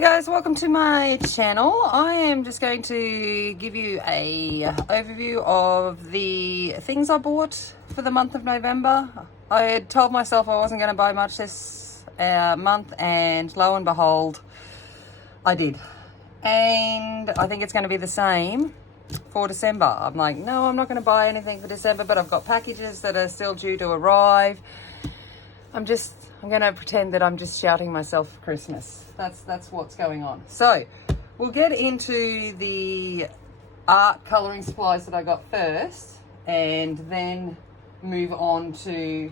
Hi guys, welcome to my channel. I am just going to give you a overview of the things I bought for the month of November. I had told myself I wasn't going to buy much this month, and lo and behold, I did. And I think it's going to be the same for December. I'm like, no, I'm not going to buy anything for December, but I've got packages that are still due to arrive. I'm going to pretend that I'm just shouting myself for Christmas. That's what's going on. So we'll get into the art colouring supplies that I got first, and then move on to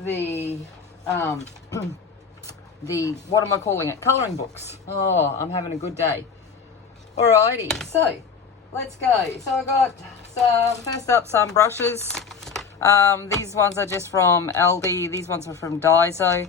the what am I calling it? Colouring books. Oh, I'm having a good day. Alrighty, so let's go. So I got first up some brushes. These ones are just from Aldi. These ones are from Daiso.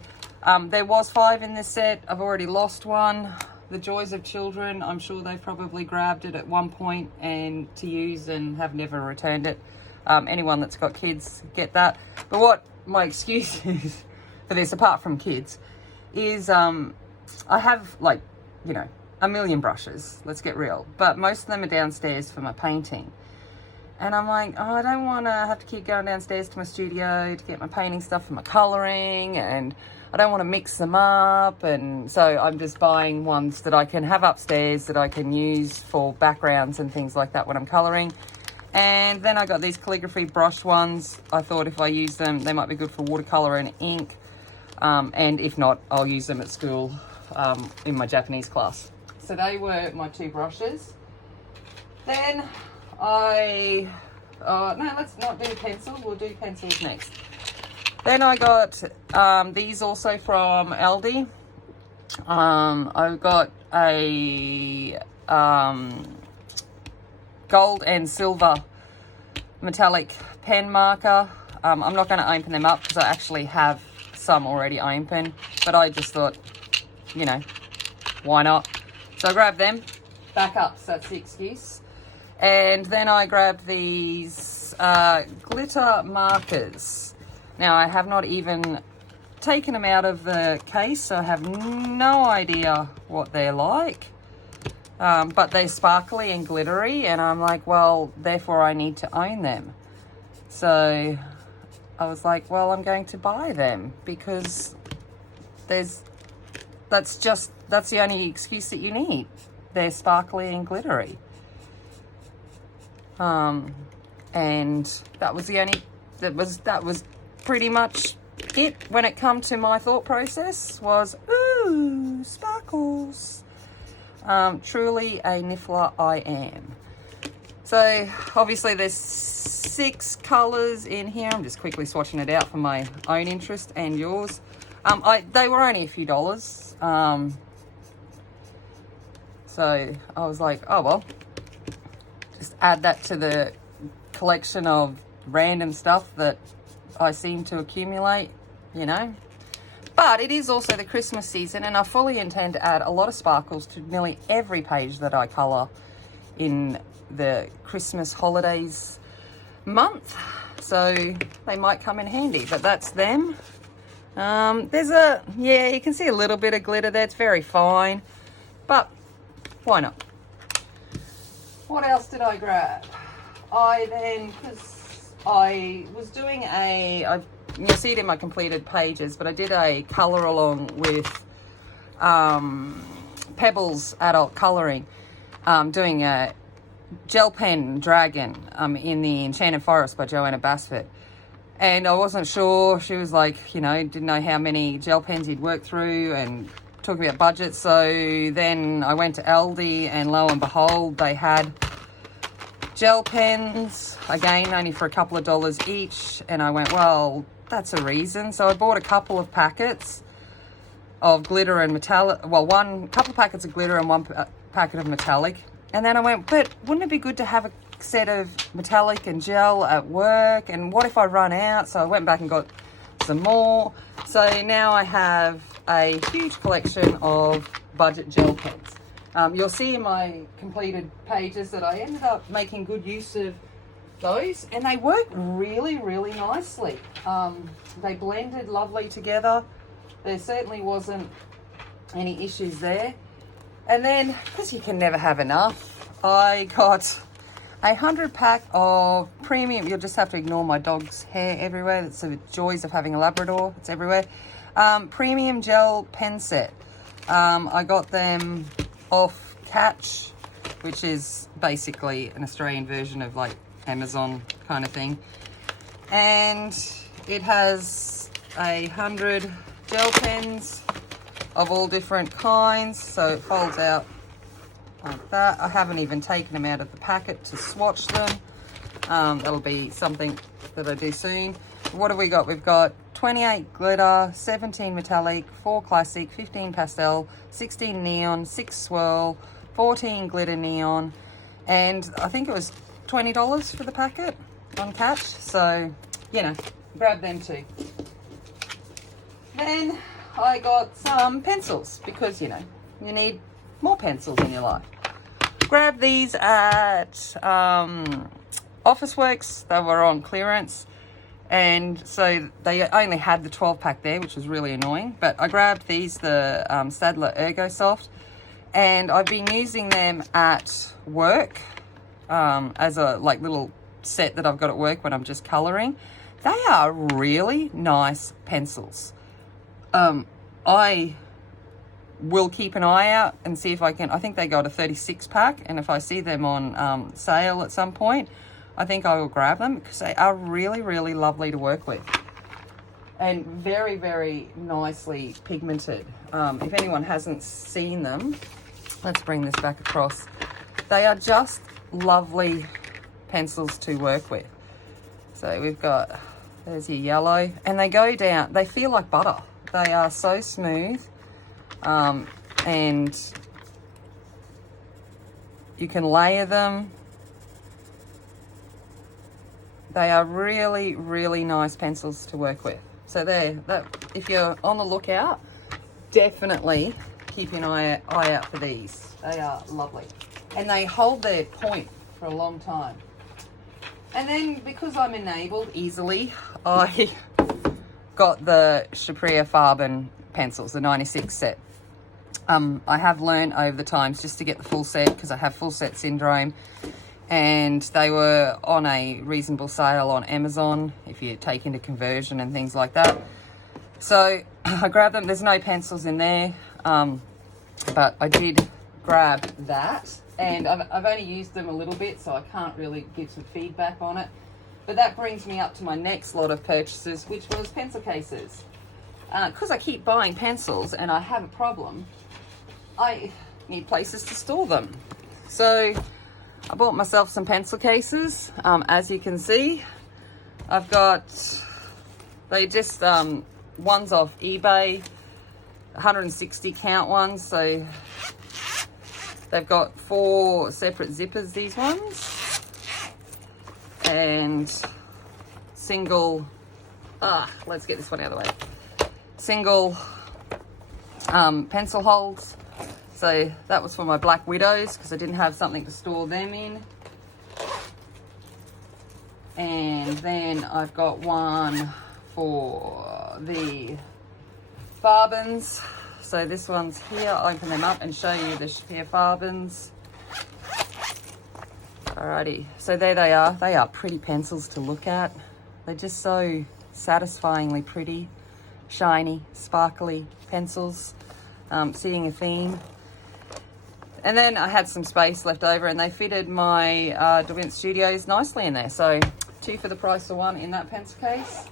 There was 5 in this set. I've already lost one. The Joys of Children. I'm sure they've probably grabbed it at one point and to use and have never returned it. Anyone that's got kids get that. But what my excuse is for this, apart from kids, is I have a million brushes. Let's get real. But most of them are downstairs for my painting. And I'm like, oh, I don't want to have to keep going downstairs to my studio to get my painting stuff for my colouring, and I don't want to mix them up. And so I'm just buying ones that I can have upstairs that I can use for backgrounds and things like that when I'm colouring. And then I got these calligraphy brush ones. I thought if I use them, they might be good for watercolour and ink. And if not, I'll use them at school in my Japanese class. So they were my 2 brushes. Then no, let's not do pencils. We'll do pencils next. Then I got these also from Aldi. I've got a gold and silver metallic pen marker. I'm not going to open them up because I actually have some already open, but I just thought, why not? So I grabbed them. Backups, that's the excuse. And then I grabbed these glitter markers. Now, I have not even taken them out of the case, so I have no idea what they're like. But they're sparkly and glittery, and I'm like, well, therefore I need to own them. So I was like, well, I'm going to buy them because that's the only excuse that you need. They're sparkly and glittery. And that was pretty much it when it come to my thought process was, ooh, sparkles. Truly a niffler I am. So obviously there's 6 colours in here. I'm just quickly swatching it out for my own interest and yours. They were only a few dollars. So I was like, oh well, just add that to the collection of random stuff that I seem to accumulate, But it is also the Christmas season, and I fully intend to add a lot of sparkles to nearly every page that I colour in the Christmas holidays month. So they might come in handy, but that's them. You can see a little bit of glitter there. It's very fine, but why not? What else did I grab? Because I was doing you'll see it in my completed pages, but I did a colour along with Pebblez Adult colouring, doing a gel pen dragon in the Enchanted Forest by Joanna Basford. And I wasn't sure. She was like, didn't know how many gel pens you'd work through and talking about budget. So then I went to Aldi, and lo and behold, they had gel pens, again, only for a couple of dollars each. And I went, well, that's a reason. So I bought a couple of packets of glitter and metallic. Well, couple of packets of glitter and one packet of metallic. And then I went, but wouldn't it be good to have a set of metallic and gel at work? And what if I run out? So I went back and got some more. So now I have a huge collection of budget gel pens. You'll see in my completed pages that I ended up making good use of those, and they worked really, really nicely. They blended lovely together. There certainly wasn't any issues there. And then, because you can never have enough, I got 100 pack of premium. You'll just have to ignore my dog's hair everywhere. That's the joys of having a Labrador. It's everywhere. Premium gel pen set. I got them off Catch, which is basically an Australian version of like Amazon kind of thing. And it has 100 gel pens of all different kinds. So it folds out like that. I haven't even taken them out of the packet to swatch them. That'll be something that I do soon. What have we got? We've got 28 glitter, 17 metallic, 4 classic, 15 pastel, 16 neon, 6 swirl, 14 glitter neon, and I think it was $20 for the packet on Catch. So, you know, grab them too. Then I got some pencils because, you know, you need more pencils in your life. Grab these at Officeworks. They were on clearance, and so they only had the 12 pack there, which was really annoying. But I grabbed these, the Staedtler Ergo Soft, and I've been using them at work as a like little set that I've got at work when I'm just colouring. They are really nice pencils. I will keep an eye out and see if I can. I think they got a 36 pack, and if I see them on sale at some point, I think I will grab them because they are really, really lovely to work with and very, very nicely pigmented. If anyone hasn't seen them, let's bring this back across. They are just lovely pencils to work with. So we've got, there's your yellow, and they go down, they feel like butter. They are so smooth. And you can layer them. They are really, really nice pencils to work with. So there, that if you're on the lookout, definitely keep an eye out for these. They are lovely, and they hold their point for a long time. And then because I'm enabled easily, I got the Shapria Farben pencils, the 96 set. I have learned over the times just to get the full set because I have full set syndrome, and they were on a reasonable sale on Amazon if you take into conversion and things like that. So I grabbed them. There's no pencils in there, but I did grab that, and I've only used them a little bit, so I can't really give some feedback on it. But that brings me up to my next lot of purchases, which was pencil cases. Because I keep buying pencils and I have a problem, I need places to store them. So I bought myself some pencil cases. As you can see, I've got, they just, ones off eBay, 160 count ones. So they've got 4 separate zippers, these ones, and single, let's get this one out of the way. Single pencil holds. So that was for my Black Widows because I didn't have something to store them in. And then I've got one for the Farbens. So this one's here. I'll open them up and show you the Shapria Farbens. Alrighty, so there they are. They are pretty pencils to look at. They're just so satisfyingly pretty. Shiny, sparkly pencils, seeing a theme. And then I had some space left over, and they fitted my DaWinci Studios nicely in there. So 2 for the price of 1 in that pencil case.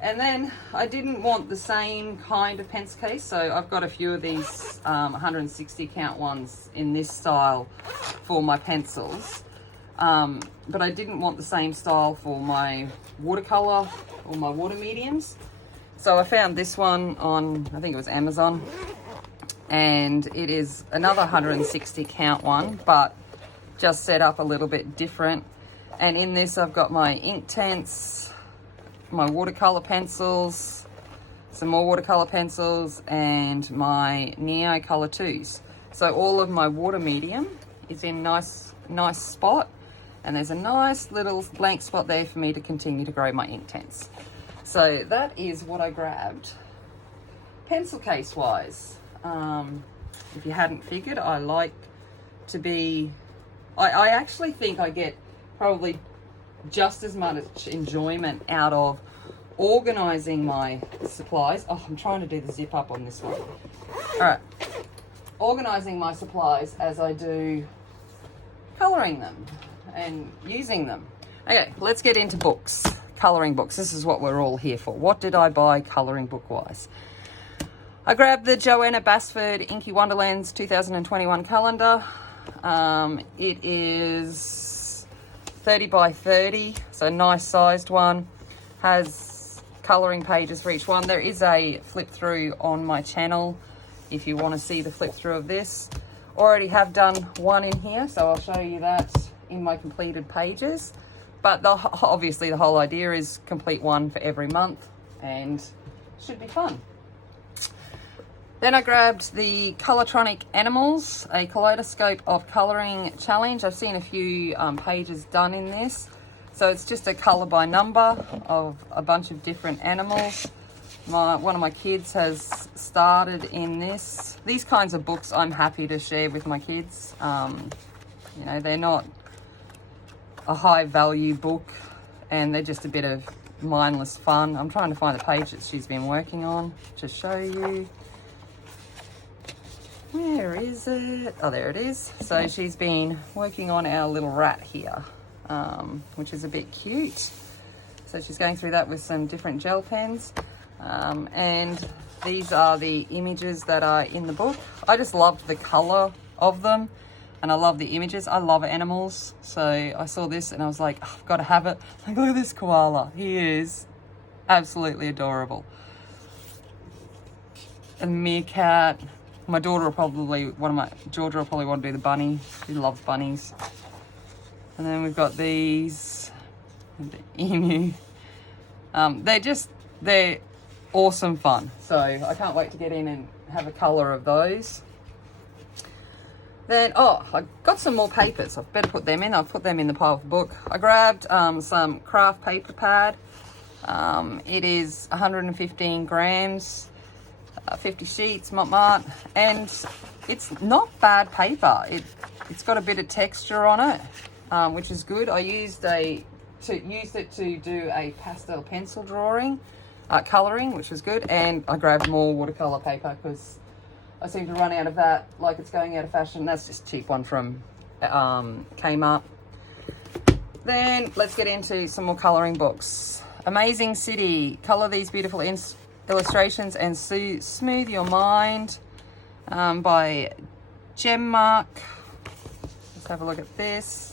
And then I didn't want the same kind of pencil case, so I've got a few of these 160 count ones in this style for my pencils. But I didn't want the same style for my watercolor or my water mediums. So I found this one on, I think it was Amazon, and it is another 160 count one, but just set up a little bit different. And in this I've got my Inktense, my watercolor pencils, some more watercolor pencils, and my Neo Color 2s. So all of my water medium is in nice spot, and there's a nice little blank spot there for me to continue to grow my Inktense. So that is what I grabbed pencil case wise. if you hadn't figured, I like to be, I actually think I get probably just as much enjoyment out of organizing my supplies. Oh, I'm trying to do the zip up on this one. All right, organizing my supplies as I do coloring them and using them. Okay, let's get into books. Coloring books. This is what we're all here for. What did I buy coloring book wise? I grabbed the Joanna Basford Inky Wonderland's 2021 calendar. It is 30 by 30, so nice sized one. Has coloring pages for each one. There is a flip through on my channel if you want to see the flip through of this. Already have done one in here, so I'll show you that in my completed pages. But obviously the whole idea is complete one for every month, and should be fun. Then I grabbed the Colortronic Animals, a kaleidoscope of colouring challenge. I've seen a few pages done in this. So it's just a colour by number of a bunch of different animals. One of my kids has started in this. These kinds of books I'm happy to share with my kids. You know, they're not a high value book, and they're just a bit of mindless fun. I'm trying to find the page that she's been working on to show you. Where is it? Oh, there it is. So she's been working on our little rat here, which is a bit cute. So she's going through that with some different gel pens. And these are the images that are in the book. I just loved the color of them, and I love the images. I love animals. So I saw this and I was like, oh, I've got to have it. Like, look at this koala. He is absolutely adorable. A meerkat. My daughter will probably, Georgia will probably want to do the bunny. She loves bunnies. And then we've got these, the emu. They're awesome fun. So I can't wait to get in and have a colour of those. Then, I got some more papers. I better put them in. I'll put them in the pile of the book. I grabbed some craft paper pad. It is 115 grams. 50 sheets, mart, and it's not bad paper. It's got a bit of texture on it, which is good. I used it to do a pastel pencil drawing, colouring, which was good, and I grabbed more watercolour paper because I seem to run out of that like it's going out of fashion. That's just a cheap one from Kmart. Then let's get into some more colouring books. Amazing City, colour these beautiful illustrations and smooth your mind, by Gemmark. Let's have a look at this.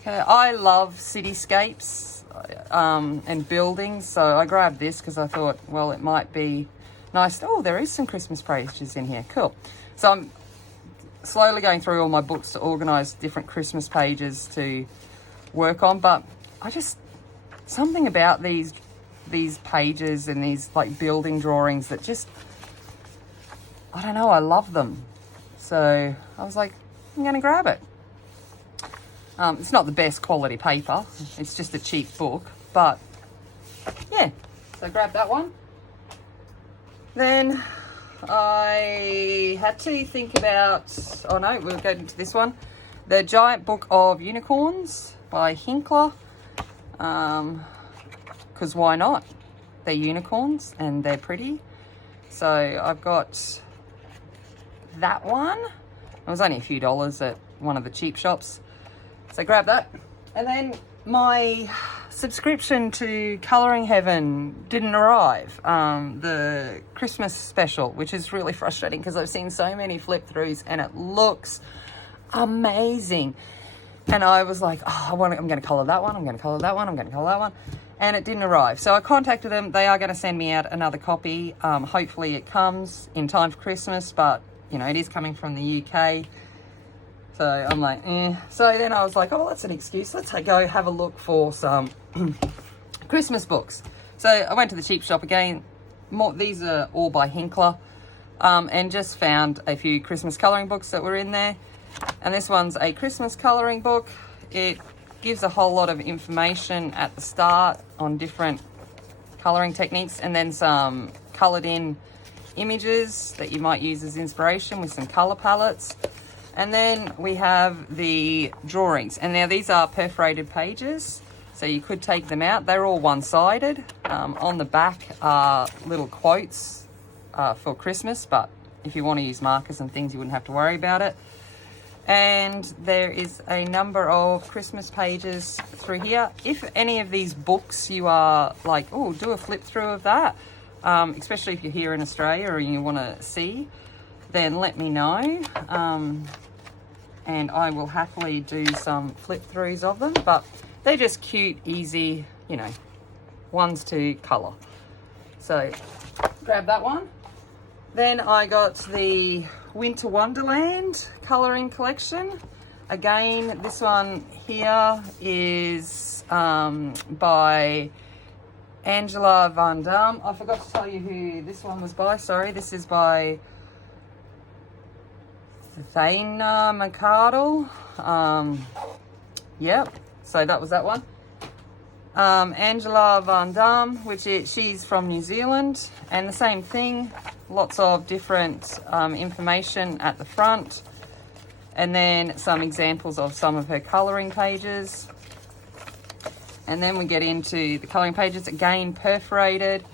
Okay, I love cityscapes and buildings, so I grabbed this because I thought, well, it might be nice. Oh, there is some Christmas pages in here. Cool. So I'm slowly going through all my books to organise different Christmas pages to work on, but something about these pages and these like building drawings that just, I don't know, I love them. So I was like, I'm gonna grab it. It's not the best quality paper, it's just a cheap book, but yeah, so grab that one. Then I had to think about, oh no, we'll go into this one, The Giant Book of Unicorns by Hinkler. Because why not? They're unicorns and they're pretty. So I've got that one. It was only a few dollars at one of the cheap shops. So grab that. And then my subscription to Colouring Heaven didn't arrive. The Christmas special, which is really frustrating because I've seen so many flip throughs and it looks amazing. And I was like, oh, I'm going to colour that one. I'm going to colour that one. I'm going to colour that one. And it didn't arrive. So I contacted them. They are going to send me out another copy. Hopefully it comes in time for Christmas, but you know, it is coming from the UK. So I'm like, So then I was like, oh, that's an excuse. Let's go have a look for some Christmas books. So I went to the cheap shop again. These are all by Hinkler. And just found a few Christmas colouring books that were in there. And this one's a Christmas colouring book. It gives a whole lot of information at the start on different colouring techniques, and then some coloured in images that you might use as inspiration with some color palettes. And then we have the drawings. And now these are perforated pages, so you could take them out. They're all one-sided. On the back are little quotes for Christmas, but if you want to use markers and things, you wouldn't have to worry about it. And there is a number of Christmas pages through here. If any of these books you are like, oh, do a flip through of that, especially if you're here in Australia or you want to see, then let me know. And I will happily do some flip throughs of them, but they're just cute, easy, you know, ones to colour. So grab that one. Then I got the Winter Wonderland colouring collection. Again, this one here is by Angela Van Dam. I forgot to tell you who this one was by. Sorry, this is by Tatianaburghimas. Yep, so that was that one. Angela Van Dam, she's from New Zealand, and the same thing, lots of different information at the front, and then some examples of some of her colouring pages. And then we get into the colouring pages, again perforated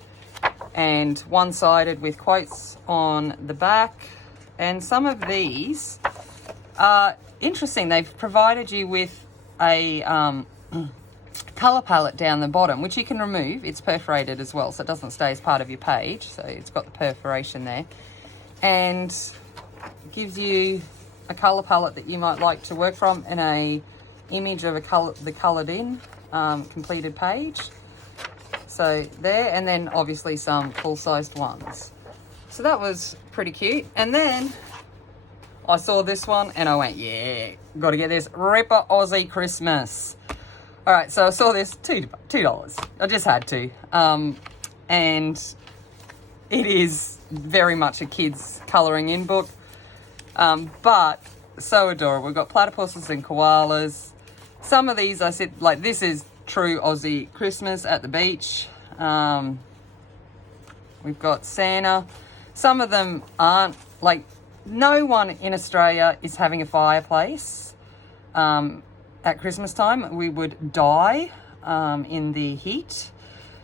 and one-sided with quotes on the back. And some of these are interesting. They've provided you with a colour palette down the bottom, which you can remove. It's perforated as well, so it doesn't stay as part of your page. So it's got the perforation there. And gives you a colour palette that you might like to work from and a image of the coloured in completed page. So there, and then obviously some full-sized ones. So that was pretty cute. And then I saw this one and I went, yeah, got to get this. Ripper Aussie Christmas. All right, so I saw this, $2. I just had to. And it is very much a kid's colouring in book, but so adorable. We've got platypuses and koalas. Some of these I said, like, this is true Aussie Christmas at the beach. We've got Santa. Some of them aren't, like, no one in Australia is having a fireplace at Christmas time. We would die in the heat.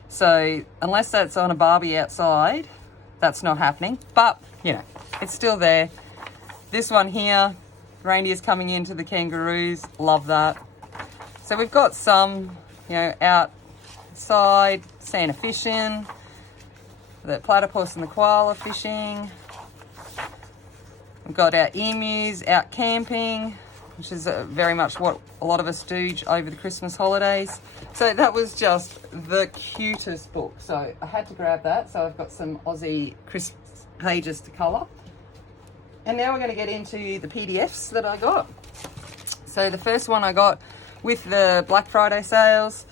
So unless that's on a barbie outside, that's not happening. But, you know, it's still there. This one here, reindeer's coming into the kangaroos. Love that. So we've got some, you know, outside, Santa fishing, the platypus and the koala fishing. We've got our emus out camping, which is very much what a lot of us do over the Christmas holidays. So that was just the cutest book. So I had to grab that. So I've got some Aussie Christmas pages to colour. And now we're going to get into the PDFs that I got. So the first one I got with the Black Friday sales,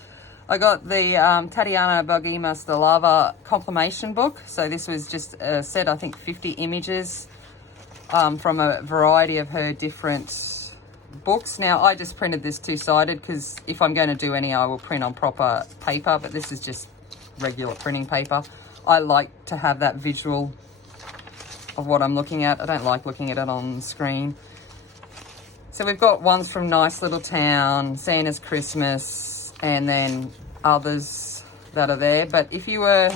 I got the Tatianaburghimas The Lava Compilation book. So this was just a set, I think 50 images from a variety of her different books. Now I just printed this two-sided because if I'm going to do any, I will print on proper paper, but this is just regular printing paper. I like to have that visual of what I'm looking at. I don't like looking at it on screen. So we've got ones from Nice Little Town, Santa's Christmas, and then others that are there. But if you were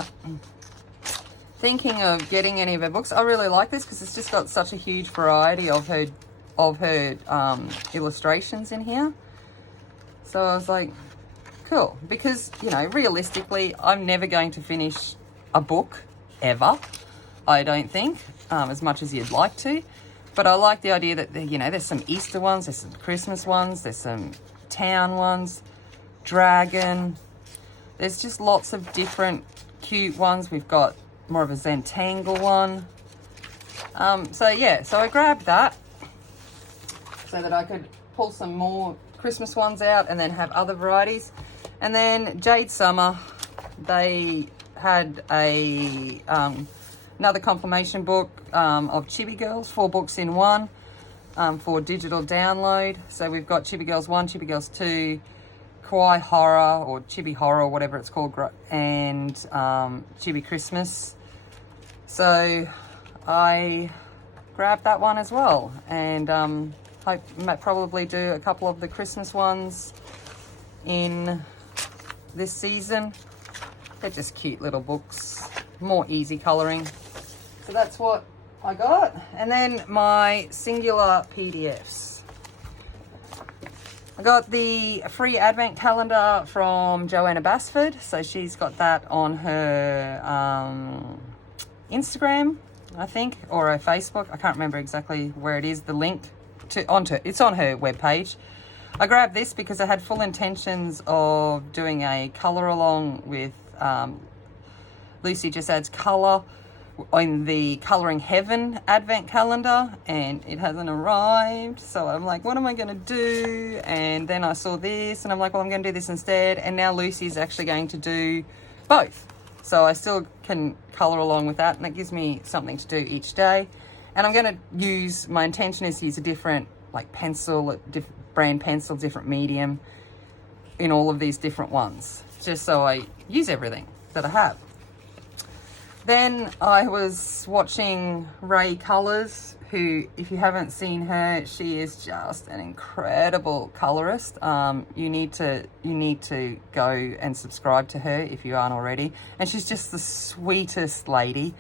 thinking of getting any of her books, I really like this because it's just got such a huge variety of her illustrations in here. So I was like, cool, because, you know, realistically, I'm never going to finish a book ever, I don't think, as much as you'd like to. But I like the idea that, you know, there's some Easter ones, there's some Christmas ones, there's some town ones, dragon. There's just lots of different cute ones. We've got more of a Zentangle one. So yeah, so I grabbed that so that I could pull some more Christmas ones out and then have other varieties. And then Jade Summer, they had a another confirmation book of Chibi Girls, 4 books in one for digital download. So we've got Chibi Girls 1, Chibi Girls 2, Kawaii Horror or Chibi Horror, whatever it's called, and Chibi Christmas. So I grabbed that one as well, and hope might probably do a couple of the Christmas ones in this season. They're just cute little books, more easy colouring. So that's what I got. And then my singular PDFs. I got the free advent calendar from Joanna Basford. So she's got that on her Instagram, I think, or her Facebook. I can't remember exactly where it is, the link it's on her webpage. I grabbed this because I had full intentions of doing a colour along with Lucy Just Adds Colour in the Colouring Heaven advent calendar, and it hasn't arrived. So I'm like, what am I going to do? And then I saw this and I'm like, well, I'm going to do this instead. And now Lucy's actually going to do both. So I still can colour along with that, and that gives me something to do each day. And I'm going to use, my intention is to use a different like pencil, brand pencil, different medium in all of these different ones, just so I use everything that I have. Then I was watching Rea Colours, who, if you haven't seen her, she is just an incredible colorist. You need to go and subscribe to her if you aren't already. And she's just the sweetest lady.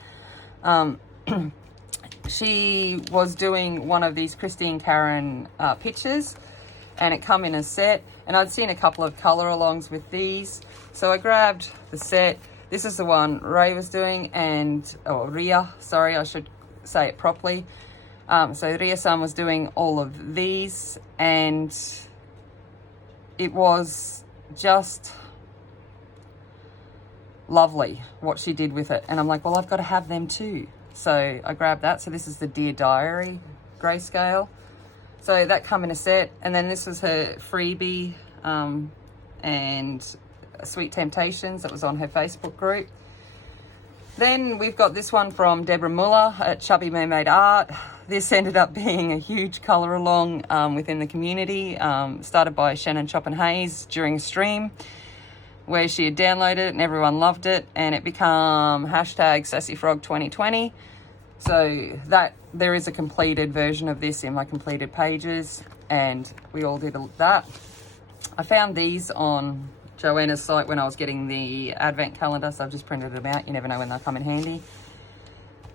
She was doing one of these Christine Karen pictures, and it come in a set, and I'd seen a couple of color alongs with these, so I grabbed the set. This is the one Ray was doing, and Rea, sorry, I should say it properly. So Rea-san was doing all of these, and it was just lovely what she did with it. And I'm like, well, I've got to have them too. So I grabbed that. So this is the Dear Diary grayscale. So that come in a set. And then this was her freebie and Sweet Temptations that was on her Facebook group. Then we've got this one from Deborah Muller at Chubby Mermaid Art. This ended up being a huge colour along within the community, started by Shannon Chopnhayes during a stream where she had downloaded it and everyone loved it, and it became #SassyFrog2020. So that there is a completed version of this in my completed pages, and we all did that. I found these on Joanna's site when I was getting the advent calendar, so I've just printed them out. You never know when they'll come in handy.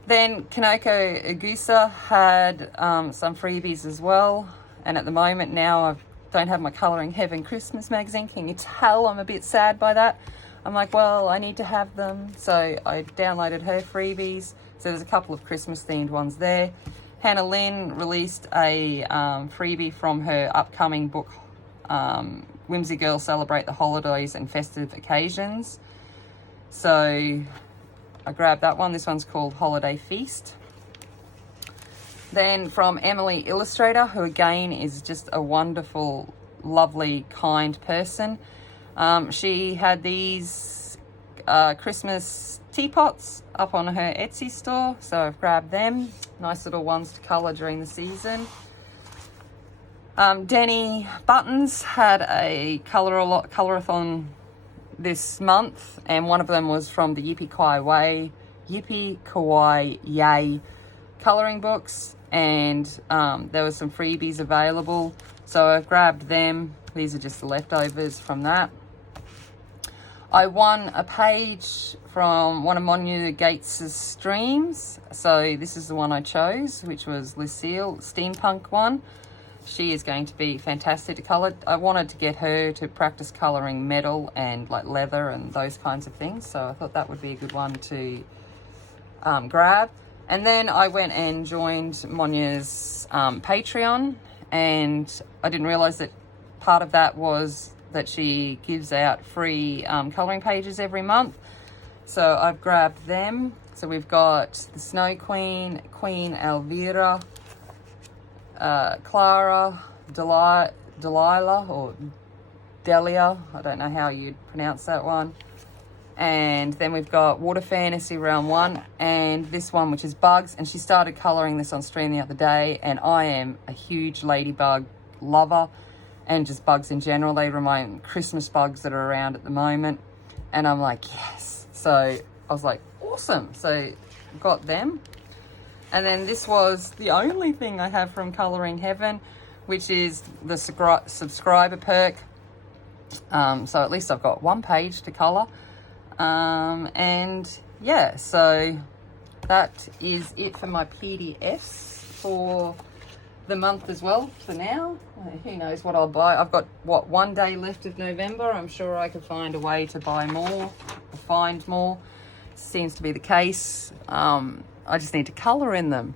Then Kaneko Agusa had some freebies as well, and at the moment now I don't have my Colouring Heaven Christmas magazine. Can you tell I'm a bit sad by that? I'm like, well, I need to have them, so I downloaded her freebies. So there's a couple of Christmas themed ones there. Hannah Lynn released a freebie from her upcoming book, Whimsy Girls Celebrate the Holidays and Festive Occasions. So I grabbed that one. This one's called Holiday Feast. Then from Emily Illustrator, who again is just a wonderful, lovely, kind person. She had these Christmas teapots up on her Etsy store, so I've grabbed them. Nice little ones to colour during the season. Dani Buttons had a colorathon this month, and one of them was from the Yippee Kawaii Yay colouring books, and there were some freebies available, so I grabbed them. These are just the leftovers from that. I won a page from one of Monia Gates' streams, so this is the one I chose, which was Lucille, steampunk one. She is going to be fantastic to colour. I wanted to get her to practice colouring metal and like leather and those kinds of things, so I thought that would be a good one to grab. And then I went and joined Monia's Patreon, and I didn't realise that part of that was that she gives out free colouring pages every month. So I've grabbed them. So we've got the Snow Queen, Queen Elvira, Clara, Delilah or Delia, I don't know how you'd pronounce that one. And then we've got Water Fantasy Round 1 and this one, which is Bugs, and she started colouring this on stream the other day, and I am a huge ladybug lover and just bugs in general. They remind Christmas bugs that are around at the moment, and I'm like, yes. So I was like, awesome. So got them. And then this was the only thing I have from Colouring Heaven, which is the subscriber perk. So at least I've got one page to colour. And yeah, so that is it for my PDFs for the month as well for now. Who knows what I'll buy. I've got, what, 1 day left of November. I'm sure I could find a way to buy more or find more. Seems to be the case. I just need to colour in them.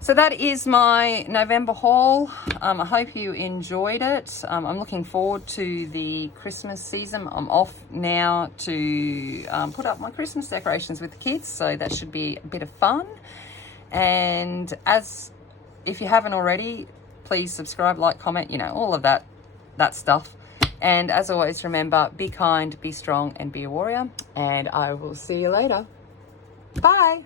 So that is my November haul. I hope you enjoyed it. I'm looking forward to the Christmas season. I'm off now to put up my Christmas decorations with the kids, so that should be a bit of fun. And if you haven't already, please subscribe, like, comment, you know, all of that stuff. And as always, remember, be kind, be strong, and be a warrior. And I will see you later. Bye.